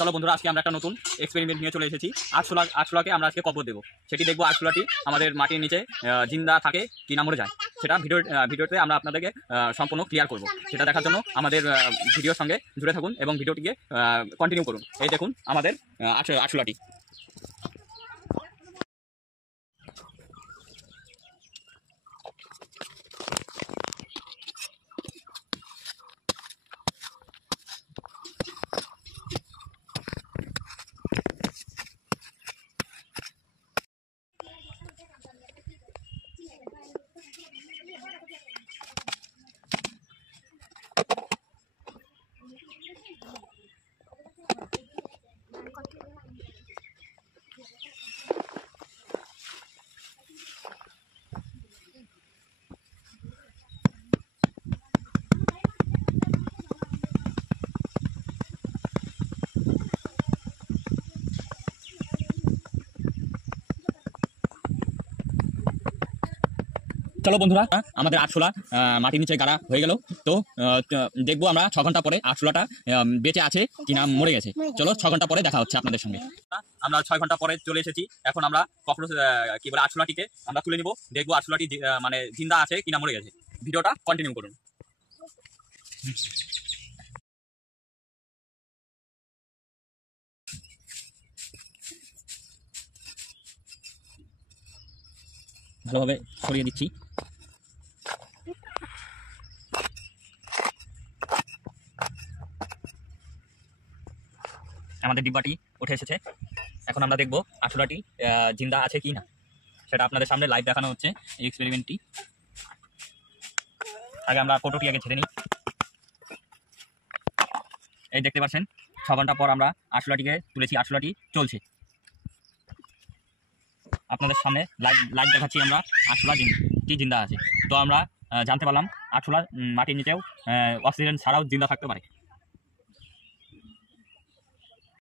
চলো বন্ধুরা, আজকে আমরা একটা নতুন এক্সপেরিমেন্ট নিয়ে চলে এসেছি। আরশোলাকে আমরা আজকে কবর দেবো। সেটি দেখবো আরশোলাটি আমাদের মাটির নিচে জিন্দা থাকে কি না মরে যায়। সেটা ভিডিওতে আমরা আপনাদেরকে সম্পূর্ণ ক্লিয়ার করব। সেটা দেখার জন্য আমাদের ভিডিওর সঙ্গে জুড়ে থাকুন এবং ভিডিওটিকে কন্টিনিউ করুন। এই দেখুন আমাদের আরশোলাটি। চলো বন্ধুরা, আমাদের আরশোলা মাটির নিচে গাড়া হয়ে গেল। তো দেখবো আমরা 6 ঘন্টা পরে আরশোলাটা বেঁচে আছে কিনা মরে গেছে। চলো 6 ঘন্টা পরে দেখা হচ্ছে আপনাদের সঙ্গে। আমরা 6 ঘন্টা পরে চলে এসেছি। এখন আমরা কি বলে আরশোলাটিকে আমরা তুলে নিব। দেখবো আরশোলাটি মানে জিন্দা আছে কিনা মরে গেছে। ভিডিওটা কন্টিনিউ করুন। ভালোভাবে সরিয়ে দিচ্ছি। আমাদের ডিব্বাটি উঠে এসেছে। এখন আমরা দেখবো আরশোলাটি জিন্দা আছে কি না। সেটা আপনাদের সামনে লাইভ দেখানো হচ্ছে এই এক্সপেরিমেন্টটি। আগে আমরা কৌটোটি আগে ছেড়ে নিই। এই দেখতে পাচ্ছেন 6 ঘন্টা পর আমরা আরশোলাটিকে তুলেছি। আরশোলাটি চলছে। আপনাদের সামনে লাইভ দেখাচ্ছি আমরা আরশোলাটি জিন্দা আছে। তো আমরা জানতে পারলাম আরশোলা মাটির নিচেও অক্সিজেন ছাড়াও জিন্দা থাকতে পারে।